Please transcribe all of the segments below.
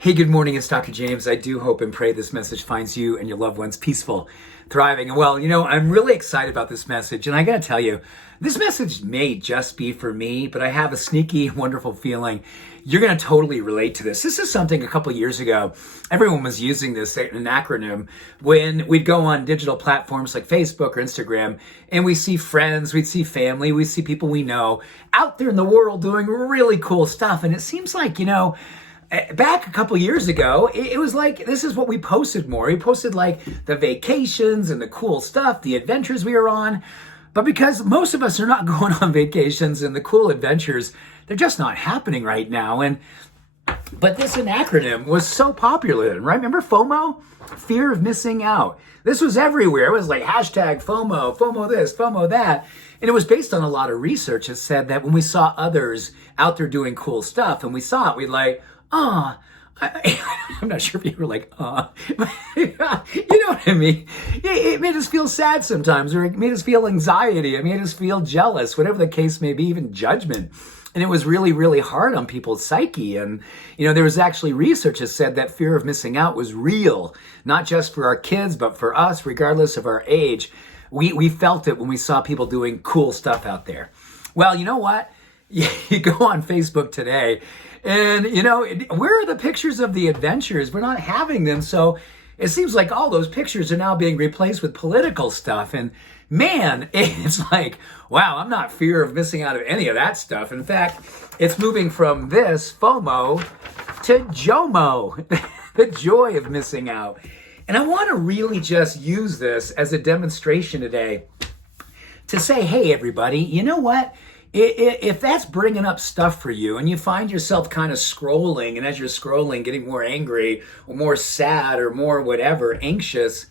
Hey, good morning. It's Dr. James. I do hope and pray this message finds you and your loved ones peaceful, thriving. And well, I'm really excited about this message. And I got to tell you, this message may just be for me, but I have a sneaky, wonderful feeling you're going to totally relate to this. This is something a couple of years ago, everyone was using this, an acronym, when we'd go on digital platforms like Facebook or Instagram, and we see friends, we'd see family, we'd see people we know out there in the world doing really cool stuff. And it seems like, back a couple years ago, it was like, this is what we posted more. We posted like the vacations and the cool stuff, the adventures we were on. But because most of us are not going on vacations and the cool adventures, they're just not happening right now. But this acronym was so popular, right? Remember FOMO? Fear of missing out. This was everywhere. It was like hashtag FOMO, FOMO this, FOMO that. And it was based on a lot of research that said that when we saw others out there doing cool stuff and we saw it, we'd like, I'm not sure if you were like, you know what I mean? It made us feel sad sometimes, or it made us feel anxiety. It made us feel jealous, whatever the case may be, even judgment. And it was really, really hard on people's psyche. And, there was actually research that said that fear of missing out was real, not just for our kids, but for us, regardless of our age. We felt it when we saw people doing cool stuff out there. Well, you know what? You go on Facebook today, and, where are the pictures of the adventures? We're not having them. So it seems like all those pictures are now being replaced with political stuff. And man, it's like, wow, I'm not fear of missing out of any of that stuff. In fact, it's moving from this FOMO to JOMO, the joy of missing out. And I want to really just use this as a demonstration today to say, hey, everybody, you know what? If that's bringing up stuff for you and you find yourself kind of scrolling, and as you're scrolling, getting more angry or more sad or more whatever, anxious,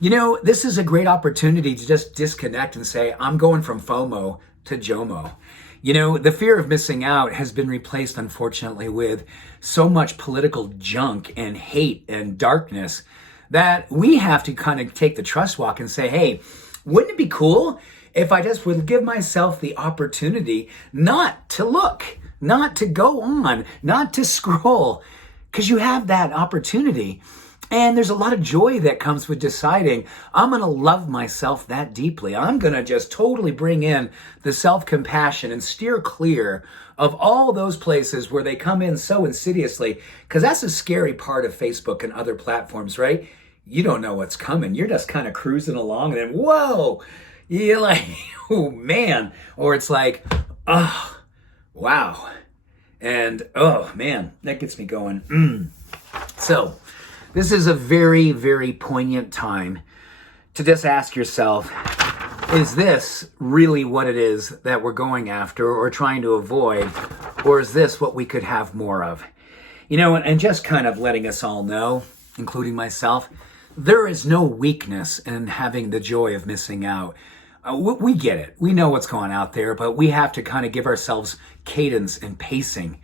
this is a great opportunity to just disconnect and say, I'm going from FOMO to JOMO. The fear of missing out has been replaced, unfortunately, with so much political junk and hate and darkness that we have to kind of take the trust walk and say, hey, wouldn't it be cool if I just would give myself the opportunity not to look, not to go on, not to scroll, because you have that opportunity. And there's a lot of joy that comes with deciding, I'm going to love myself that deeply. I'm going to just totally bring in the self-compassion and steer clear of all those places where they come in so insidiously, because that's a scary part of Facebook and other platforms, right? You don't know what's coming. You're just kind of cruising along and then, whoa, you're like, oh man. Or it's like, oh, wow. And oh man, that gets me going. So this is a very, very poignant time to just ask yourself, is this really what it is that we're going after or trying to avoid? Or is this what we could have more of? And just kind of letting us all know, including myself, there is no weakness in having the joy of missing out. We get it. We know what's going out there, but we have to kind of give ourselves cadence and pacing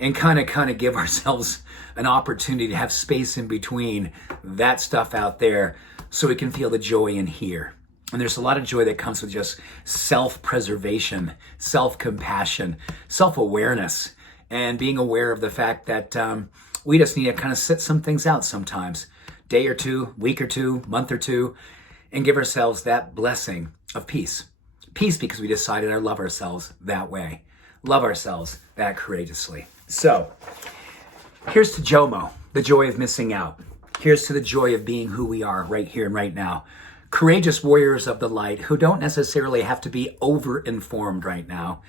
and kind of give ourselves an opportunity to have space in between that stuff out there so we can feel the joy in here. And there's a lot of joy that comes with just self-preservation, self-compassion, self-awareness, and being aware of the fact that we just need to kind of sit some things out sometimes, day or two, week or two, month or two, and give ourselves that blessing of peace. Peace because we decided to love ourselves that way. Love ourselves that courageously. So, here's to JOMO, the joy of missing out. Here's to the joy of being who we are right here and right now. Courageous warriors of the light who don't necessarily have to be over-informed right now,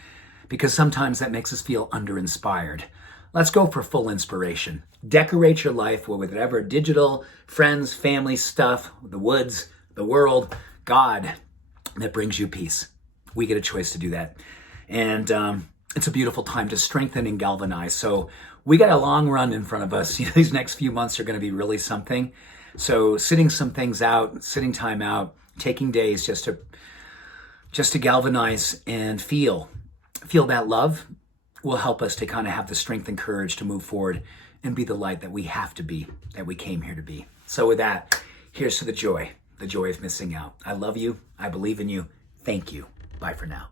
because sometimes that makes us feel under-inspired. Let's go for full inspiration. Decorate your life with whatever digital, friends, family stuff, the woods, the world, God, that brings you peace. We get a choice to do that. And it's a beautiful time to strengthen and galvanize. So we got a long run in front of us. These next few months are going to be really something. So sitting some things out, sitting time out, taking days just to galvanize and feel that love will help us to kind of have the strength and courage to move forward and be the light that we have to be, that we came here to be. So with that, here's to the joy of missing out. I love you. I believe in you. Thank you. Bye for now.